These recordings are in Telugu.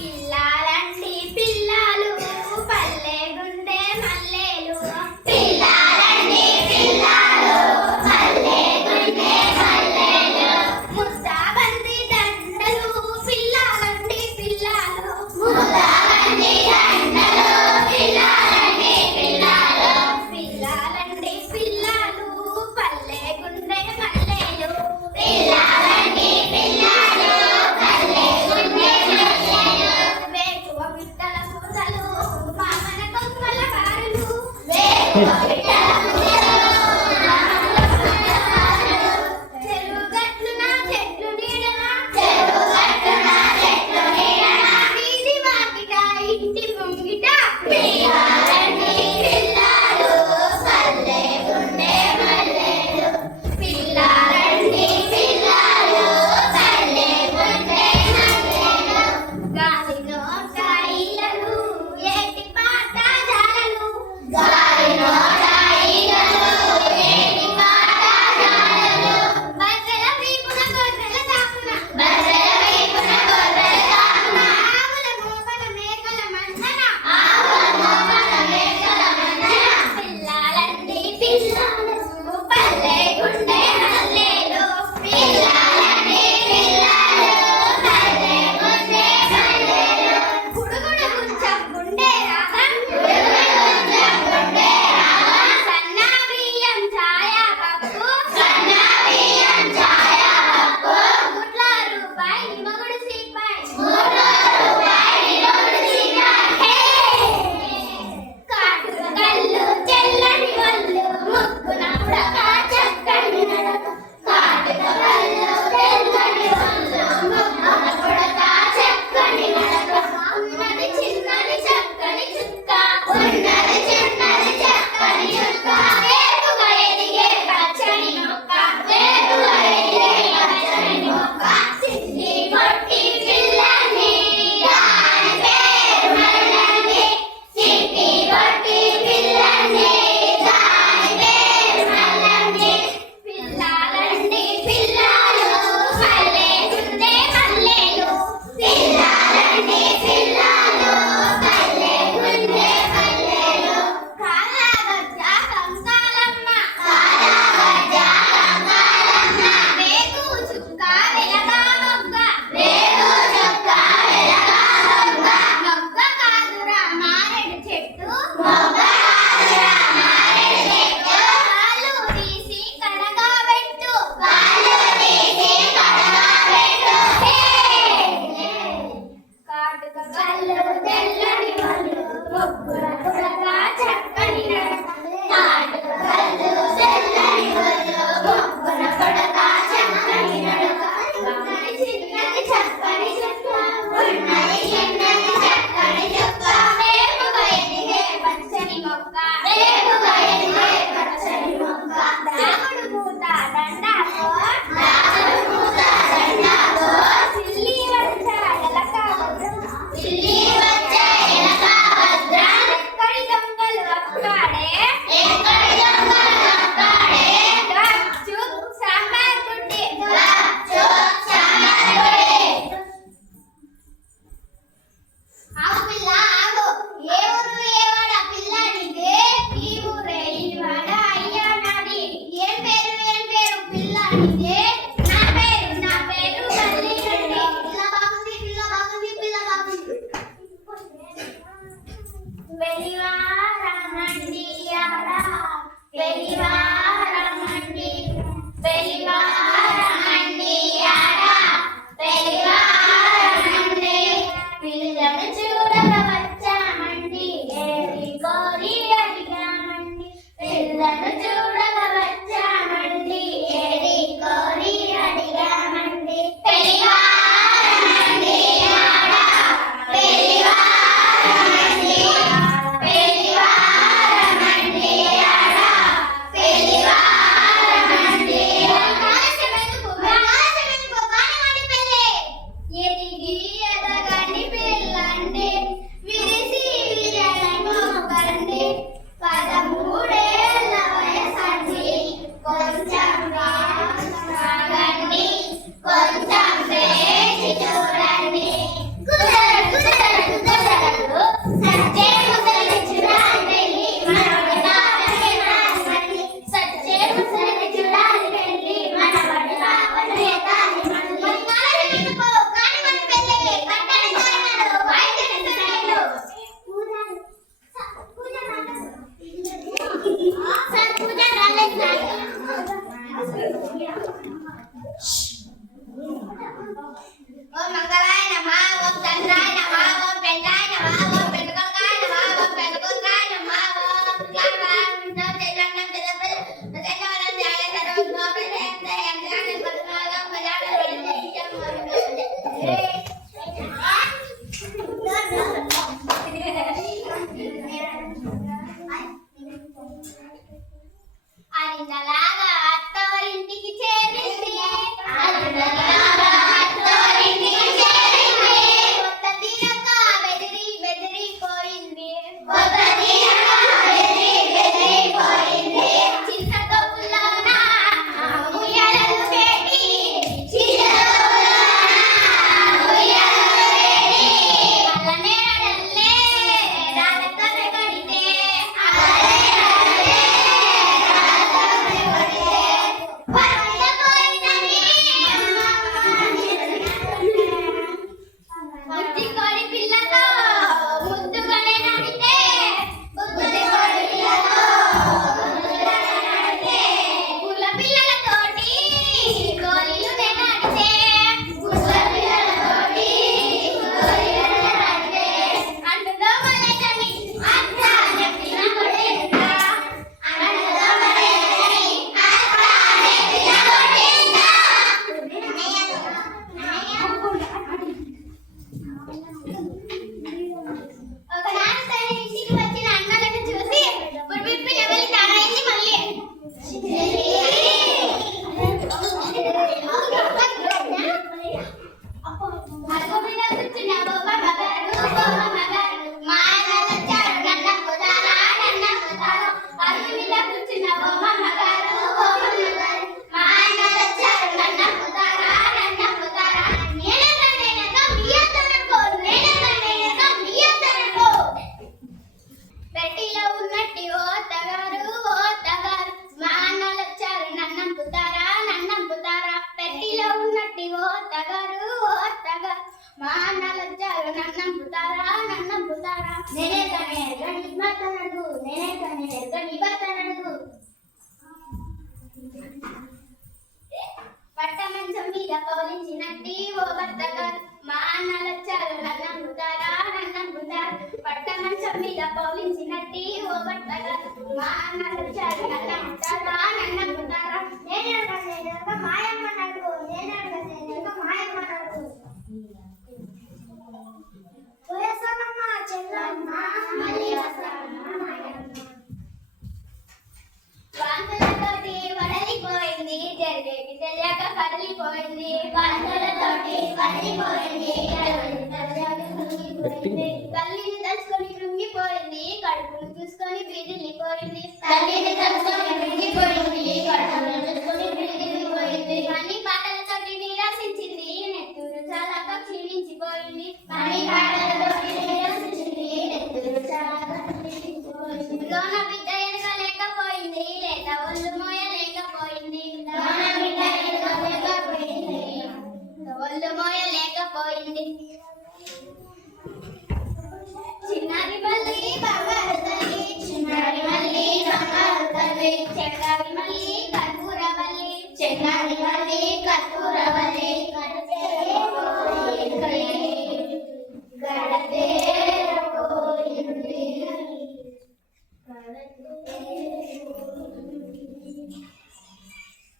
పిల్లాలండి పిల్లాలు పల్లె గుండె మల్లెలు పిల్లాలండి పిల్లాలు పల్లె గుండె మల్లెలు ముద్దాబంది దండలు పిల్లాలండి పిల్లాలు ముద్దాబంది దండలు పిల్లాలండి పిల్లాలు పిల్లాలండి పిల్లాలు పల్లె గుండె మల్లెలు పిల్లాలండి పిల్లాలు పల్లె గుండె మల్లెలు వేకువ బిడ్డల పూతలు మామన కొంగల బారులు వేకువ బిడ్డల పూతలు మామన కొంగల బారులు చెరువు గట్టున చెట్లు నీడన చెరువు గట్టున చెట్లు నీడన వీధి వాకిట ఇంటి ముంగిట పిల్లాలండి పిల్లాలు పల్లె గుండె మల్లెలు పిల్లాలండి పిల్లాలు పల్లె గుండె మల్లెలు గాలిలో గాయిలను ఏటి పాట జాలలు గాలిలో గాయిలను ఏటి పాట జాలలు బర్రెల వీపున గొర్రెల దాపున బర్రెల వీపున గొర్రెల దాపున ఆవుల మోపల మేకల మందన ఆవుల మోపల మేకల మందన పిల్లాలండి పిల్లాలు పల్లె గుండె మల్లెలు పిల్లాలండి పిల్లాలు పల్లె గుండె మల్లెలు గుడుగుడు గుంచం గుండె రాగం గుడుగుడు గుంచం గుండె రాగం సన్నా బియ్యం ఛాయ కప్పు సన్నా బియ్యం ఛాయ కప్పు గుట్ల రూపాయి నిమగుడు సిపాయి గుట్ల రూపాయి నిమగుడు సిపాయి కాటుక కళ్ళు చెల్లని వల్లు ముక్కున పుడక చక్కని నడక కాటుక కళ్ళు తెల్లని వల్లు ముక్కున పుడక చక్కని నడక ఉన్నది చిన్నది చక్కని చుక్క ఉన్నది చిన్నది చక్కని చుక్క వేపుగా ఎదిగే పచ్చని మొక్క వేపుగా ఎదిగే పచ్చని మొక్క చిన్ని పొట్టి పిల్లని దాని పేరు మల్లండి చిన్ని పొట్టి పిల్లని దాని పేరు మల్లండి పిల్లాలండి పిల్లాలు పల్లె గుండె మల్లెలు పిల్లాలండి పిల్లాలు పల్లె గుండె మల్లెలు కాలగజ్జ కంకాలమ్మ కాలగజ్జ కంకాలమ్మ వేగు చుక్క వెలగా మొగ్గ వేగు చుక్క వెలగా మొగ్గ మొగ్గ కాదురా మారేడు చెట్టు మొగ్గ కాదురా మారేడు చెట్టు కాళ్ళు తీసి కడగా పెట్టు కాళ్ళు తీసి కడగా పెట్టు కాటుక కళ్ళు తెల్లని వల్లు ముగ్గుర పుడక చక్కని నడక కాటుక కళ్ళు తెల్లని వల్లు ముగ్గుర పుడక చక్కని నడక ఉన్నది చిన్నది చక్కని చుక్క ఉన్నది చిన్నది చక్కని చుక్క వేపుగా ఎదిగే పచ్చని మొక్క వేపుగా ఎదిగే పచ్చని మొక్క దాగుడు పూత దండాకో దాగుడు పూత దండాకో పిల్లి వచ్చ ఎలక భద్రం పిల్లి వచ్చ ఎలక భద్రం నీ భర్త అడుగు. పట్ట మంచం మీద పౌలించినట్టి ఓ భర్త గారు మా అన్నలు వచ్చారు నన్నంగుతారా నన్నంగుతారు. పట్ట మంచం మీద పౌలించినట్టి ఓ భర్త గారు మా అన్నలు వచ్చారు నన్నంగుతారా నన్నంగుతారా. నేను మాయమ్మ నడుగు నేను మాయమ్మ నడుగు. వయసమ్మ చెల్లమ్మ మళ్ళీ వస్తానమ్మ మాయమ్మ. వాంతులతోటి వడలిపోయింది జరిగేది తెలియక కదిలిపోయింది. వాంతులతోటి వడలిపోయింది తల్లిని తలుచుకొని కృంగిపోయింది కడుపును చూసుకొని బిడిల్లిపోయింది. తల్లిని తలుచుకొని కృంగిపోయింది కడుపును చూసుకొని బిడిల్లిపోయింది. అన్ని పాటలతోటి నిరాశించింది నెత్తూరు చాలా క్షీణించిపోయింది. అన్ని పాటలతోటి నిరాశించింది నెత్తూరు చాలా క్షీణించిపోయింది. లోన బిడ్డ ఎదగలేకపోయింది లేక ఒళ్ళు మోయలేకపోయింది. లోన బిడ్డ ఎదగలేకపోయింది ఒళ్ళు మోయలేకపోయింది. చిన్నారి మల్లి బంగారు తల్లి చిన్నారి మల్లి బంగారు తల్లి చెన్నారి మల్లి కర్పూరవల్లి చెన్నారి మల్లి కర్పూరవల్లి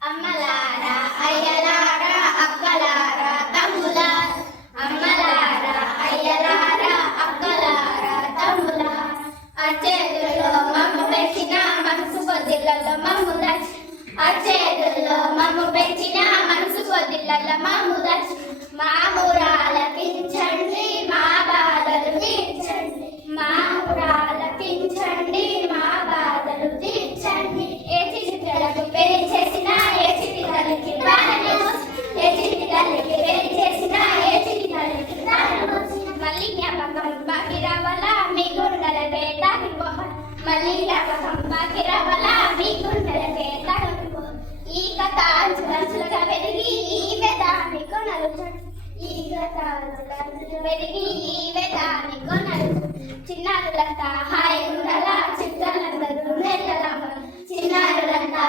అమ్మలారా అయ్యలారా అక్కలారా తమ్ములారా అమ్మలారా అయ్యలారా అక్కలారా తమ్ములారా అచేతుల్లో మమ్ము పెంచిన మనసు కొద్దిళ్ళలో మమ్ము దర్శి అచేతుల్లో మమ్ము పెంచిన మనసు కొద్దిళ్ళలో మమ్ము దర్శి మామురాలకించండి మా బాధలు తీర్చండి మామురాలకించండి మా బాధలు తీర్చండి. ఏ చిటితలకు పెళ్లి చేసినా ఏ చిటితలకి ప్రాణము ఏ చిటితలకి పెళ్లి చేసినా ఏ చిటితలకి ప్రాణము. మళ్ళీ జ్ఞాపకం బాకి రావాలా మీ గుండెలకే తాకిపో మళ్ళీ జ్ఞాపకం బాకి రావాలా మీ గుండెలకే తాకిపో. ఈ కథ అంచులంచులుగా పెరిగి ఈ వేదాన్ని కొనలు ఈ కథ అంచులంచులు పెరిగి ఈ వేదాన్ని కొనలు. చిన్నారులంతా హాయి ఉండాలా చిన్నారులంతా